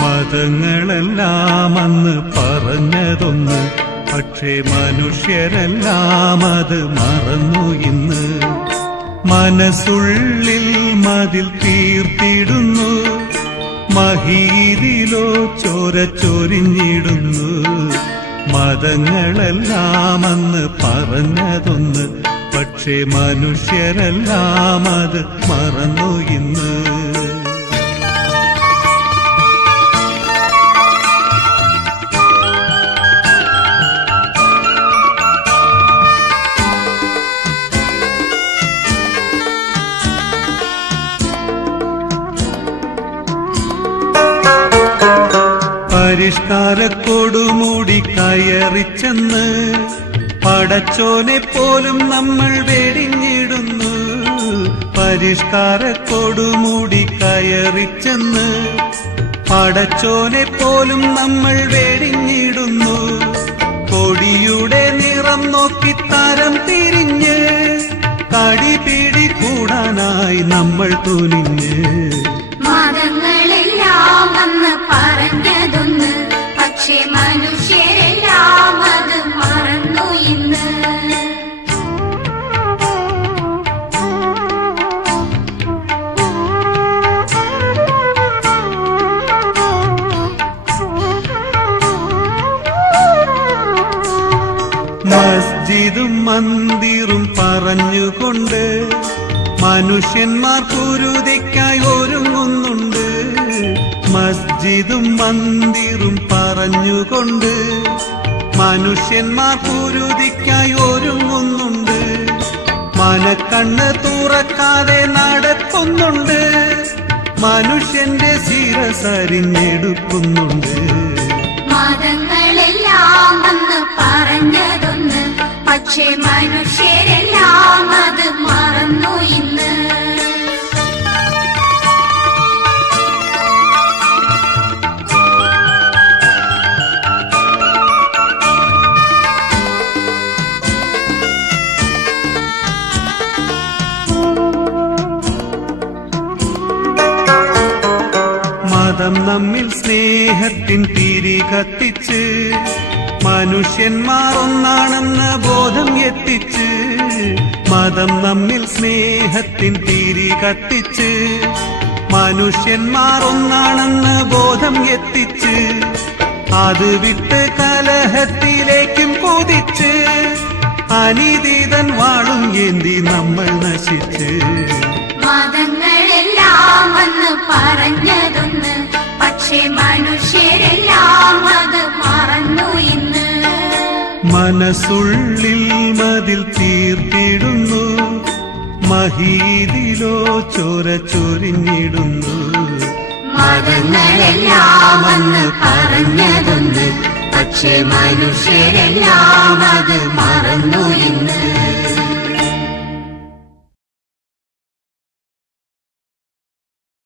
മതങ്ങളെല്ലാം അന്ന് പറഞ്ഞതൊന്ന്, പക്ഷേ മനുഷ്യരെല്ലാം അത് മറന്നു ഇന്ന്. മനസ്സുള്ളിൽ മതിൽ തീർത്തിടുന്നു, മഹീദിലോ ചോര ചൊരിഞ്ഞിടുന്നു. മതങ്ങളെല്ലാം അന്ന് പറഞ്ഞതൊന്ന്, പക്ഷേ മനുഷ്യരെല്ലാം അത് മറന്നു ഇന്ന്. പരിഷ്കാരക്കൊടുമൂടി കയറിച്ചെന്ന് പടച്ചോനെ പോലും നമ്മൾ വെടിഞ്ഞിടുന്നു. പരിഷ്കാരക്കൊടുമൂടി കയറിച്ചെന്ന് പടച്ചോനെ പോലും നമ്മൾ വെടിഞ്ഞിടുന്നു. കൊടിയുടെ നിറം നോക്കി തരം തിരിഞ്ഞ് കടിപിടി കൂടാനായി നമ്മൾ തുനിഞ്ഞ്. മതങ്ങളെല്ലാം അന്ന് പറഞ്ഞതൊന്ന്, പക്ഷേ മനുഷ്യരെല്ലാം അത് മറന്നു ഇന്ന്. മസ്ജിദും മന്ദിറും പറഞ്ഞുകൊണ്ട് മനുഷ്യന്മാർ കുരുതിക്കായി ഒരുങ്ങുന്നുണ്ട്. മസ്ജിദും മന്ദിറും പറഞ്ഞുകൊണ്ട് മനുഷ്യന്മാർ കുരുതിക്കായി ഒരുങ്ങുന്നുണ്ട്. മനക്കണ്ണ് തുറക്കാതെ നടക്കുന്നുണ്ട്, മനുഷ്യന്റെ ശിരസരിഞ്ഞെടുക്കുന്നുണ്ട്. മതങ്ങളെല്ലാം അന്ന് പറഞ്ഞതൊന്ന്, പക്ഷേ മനുഷ്യരെല്ലാം അത് മറന്നു ഇന്ന്. മതം നമ്മിൽ സ്നേഹത്തിൻ തിരി കത്തിച്ച് മനുഷ്യന്മാർ ഒന്നാണെന്ന ബോധം എത്തിച്ച്. മതം നമ്മിൽ സ്നേഹത്തിൻ തിരി കത്തിച്ച് മനുഷ്യന്മാർ ഒന്നാണെന്ന ബോധം എത്തിച്ച്. അത് വിട്ട് കലഹത്തിലേക്കും കുതിച്ച് അനീതിതൻ വാളും ഏന്തി നമ്മൾ നശിച്ച്. മതങ്ങളെല്ലാം അന്ന് പറഞ്ഞതൊന്ന്, പക്ഷേ മനുഷ്യരെല്ലാം അത് മറന്നു ഇന്ന്. മനസ്സുള്ളിൽ മതിൽ തീർത്തിടുന്നു, മഹീദിലോ ചോര ചൊരിഞ്ഞിടുന്നു. മതങ്ങളെല്ലാം അന്ന് പറഞ്ഞതൊന്ന്, പക്ഷേ മനുഷ്യരെല്ലാം അത് മറന്നു ഇന്ന്.